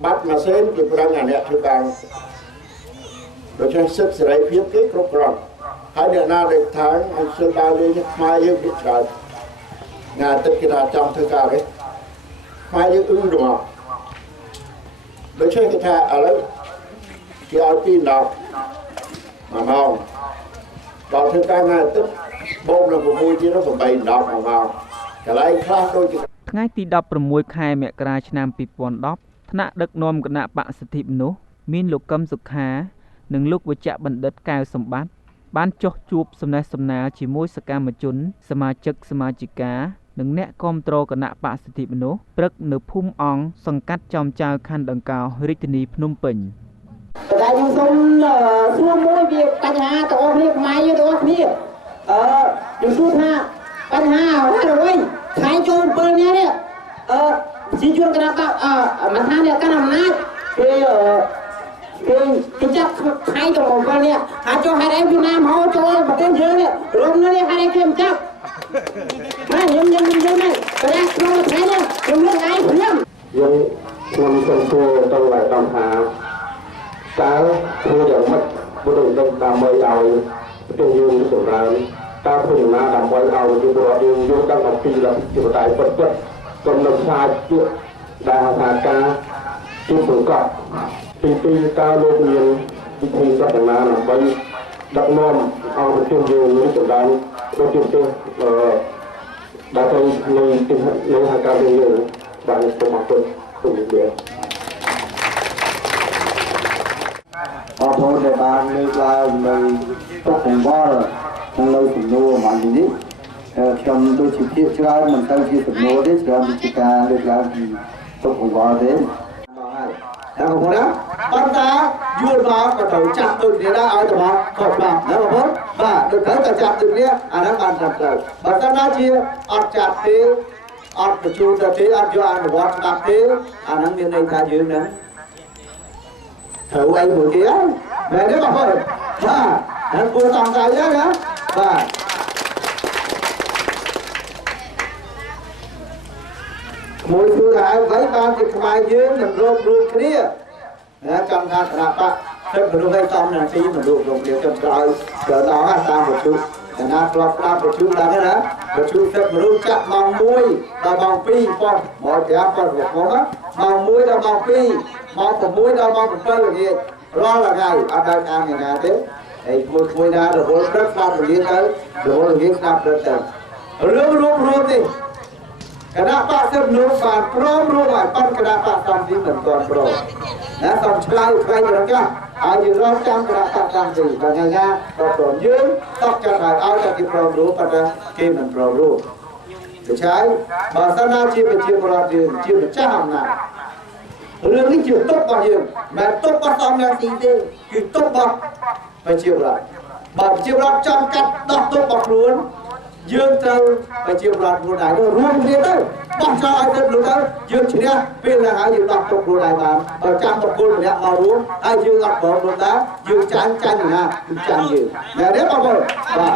bắt mà xem thì đang ngàn nhẹ thứ càng rồi cho sức sẽ phía cái cột gòn hai đứa nào để tháng anh sẽ đào lên mai yêu biết trời ngài tất cả trong thứ càng đấy mai yêu đúng không rồi cho cái thà ở đấy cái áo tin đọc mà không còn thứ càng ngài tức bông là một môi chứ nó còn bày đọc mà vào cái này khác đôi chứ ថ្ងៃទី16 ខែមករាឆ្នាំ 2010 ថ្នាក់ដឹកនាំគណៈបក្សសិទ្ធិមនុស្សមានលោកកឹមសុខា និងលោកវេជ្ជបណ្ឌិតកែវសម្បត្តិបានចុះជួបសំណេះសំណាលជាមួយសកម្មជនសមាជិកសមាជិកានិងអ្នកគាំទ្រគណៈបក្សសិទ្ធិមនុស្សព្រឹកនៅភូមិអង្គសង្កាត់ចំចៅខណ្ឌដង្កោរាជធានីភ្នំពេញ តែខ្ញុំសូមសួរមួយវាបញ្ហាតអស់គ្នាខ្មែរយើងទាំងអស់គ្នាខ្ញុំសួរថាបញ្ហាអ្វីថ្ងៃចូល7នាក់នេះជីជួនគណៈបកមិនថាអ្នកកាន់អំណាចគេចាប់ថ្ងៃចូល7នាក់អាចចូលហេតុអីវៀតណាមហៅចូលប្រទេសយើងនេះរំនេះហេតុអីគេមិនចាប់ហើយខ្ញុំនេះប្រទេសក្នុងថ្ងៃនេះខ្ញុំមានថ្ងៃព្រាមយើងខ្ញុំសូមសួរទៅឲ្យតំថាតើធ្វើយ៉ាងម៉េចបុរសដឹកដើម្បីឲ្យប្រទេសយើងសម្រាប់តើធ្វើយ៉ាងណាដើម្បីឲ្យយុវជនយើងយល់ដឹងអំពីលទ្ធិប្រជាធិបតេយ្យពិតៗកុំនឹងខ្លាចជាដែលថាការជួបប្រកបទី2តើលោកមានវិធីសាស្ត្រណាដើម្បីដឹកនាំឲ្យប្រទេសយើងនេះសម្រាប់ប្រជាជនដែលទៅនៅហៅការយើងបានសូមអរគុណសូមជម្រាបអរគុណដែលបានលើកឡើងនៅទុកកង្វល់ក្នុងនៅសំណួរមកនេះខ្ញុំដូចជាភាគច្រើនមិនទៅជាសំណួរទេច្រើនជាការលើកឡើងពីទុកកង្វល់ទេមកហើយតែបងប្អូនណាប៉ុន្តែយល់មកក៏ត្រូវចាក់ដូចគ្នាដែរឲ្យតែមកខុសច្បាប់ណាបងប្អូនបាទដូចត្រូវតែចាក់ដូចគ្នាអាហ្នឹងបានត្រឹមត្រូវបើសិនណាជាអត់ចាក់ទេអត់បញ្ជូនទៅទេអត់យកអនុវត្តច្បាប់ទេអាហ្នឹងមានន័យថាយើងនឹងត្រូវអីមួយគេហើយមែនទេបងប្អូនបាទហើយគួរតង់ใจដែរណាបាទមួយគឺថាអ្វីបានជាខ្មែរយើងនឹងរករួមគ្នាណាចង់ថាគណៈបកសិទ្ធិមនុស្សឲ្យតំណាទីមនុស្សរួមគ្នាចុងក្រោយដល់ដល់តាមប្រជុំគណៈក្របក្តាប់ប្រជុំដល់ណាប្រជុំសិទ្ធិមនុស្សចាក់ម៉ោង1ដល់ម៉ោង2ប៉ុនមកប្រាប់ប៉ុនមកម៉ោង1ដល់ម៉ោង2ម៉ោង6ដល់ម៉ោង7ល្ងាចរាល់ថ្ងៃអត់ដល់អានណាទេហើយមួយណារហូតព្រឹកស្ដាប់ល្ងាចទៅរហូតល្ងាចស្ដាប់ព្រឹកទៅរឿងរួមនេះគណៈបកសិទ្ធិមនុស្សបានព្រមរួមឲ្យប៉ុនគណៈបកសំទីមិនទាន់ព្រមណាសូមឆ្លើយខ្លីរកចាស់ឲ្យយើងរកចាំគណៈបកសំទីបើថ្ងៃណាក៏ព្រមយើងតោះចាត់ឲ្យតែគេព្រមរួមប៉ុន្តែគេមិនព្រមរួមដូច្នេះបើសិនណាជាប្រជាពលរដ្ឋយើងជាម្ចាស់អំណាចរឿងនេះជាទុករបស់យើងមិនទុករបស់សំណាទីទេគឺទុករបស់ប្រជាពលរដ្ឋបើប្រជាពលរដ្ឋចង់កាត់ដោះទុករបស់ខ្លួនយើងត្រូវប្រជាពលរដ្ឋខ្លួនឯងរួមគ្នាទៅបោះចោលឲ្យទៅខ្លួនទៅយើងឈ្នះពេលណាហើយយើងដោះទុកខ្លួនឯងបានបើចាំបុគ្គលម្នាក់មករួមហើយយើងអត់ព្រមខ្លួនដែរយើងចាញ់ណាគឺចាញ់យើងមែនទេបងប្អូនបាទ